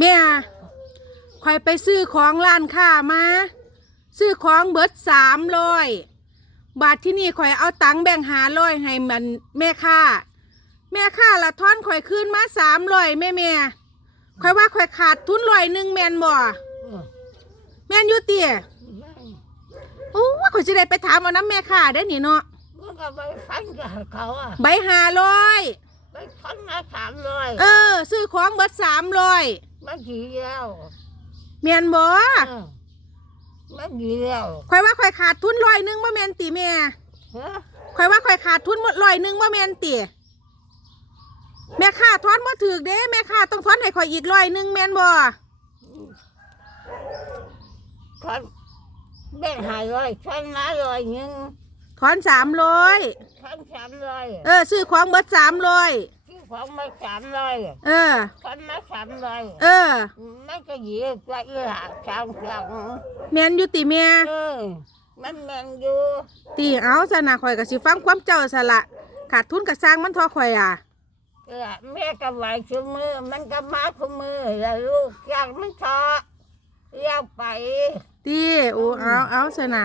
แม่คอยไปซื้อของร้านค้ามา ซื้อของเบิดสามร้อยบาทที่นี่คอยเอาตังค์แบ่งหาร้อยให้มันแม่ค่าแม่ค่าละท่อนคอยคืนมาสามร้อยแม่แม่คอยว่าคอยขาดทุนร้อยหนึ่งแมนบ่เออแมนอยูเตียแม่งโอ้ว่าคอยจะได้ไปถามเอาน้ำแม่ค่าได้อนี่เนาะมันก็ไปฟันกับเขาอะใบหาร้อยไปฟันมาสามร้อยเออ ซื้อของเบิดสามร้อย ม่นดีแล้วเมียนบ่เอม่นดีแล้วข่อยว่าข่อยขาดทุนลอยหนึงบ่เมนตีแม่ฮะข่อยว่าข่อยขาดทุนหมดลอยหนึงบ่เมนตีแม่ค่าทอนมาถือเด้แม่ค่าต้องทอนให้คอยอีกลอยหนึงแม่นบ่ฉันแบ่งหายลอยฉันละร้อยหนึ่งทอนสามลอยฉันสามร้อย เออซื้อของเบิดลอย เขามาสามร้อยเออเขามาสามร้อยเออมันก็ยีไปหาสามสองแมนอยู่ติเมียอมันแมนอยู่ตีเอาสนะข่อยกับสิฟังความเจ้าสละขาดทุนกับสร้างมันทอข่อยอะแม่ก็ไหวชุมือ มันก็มาชุมือแล้วลูกอยากมันทอเลี้ยวไปตีโอ้เอาเอาสนะ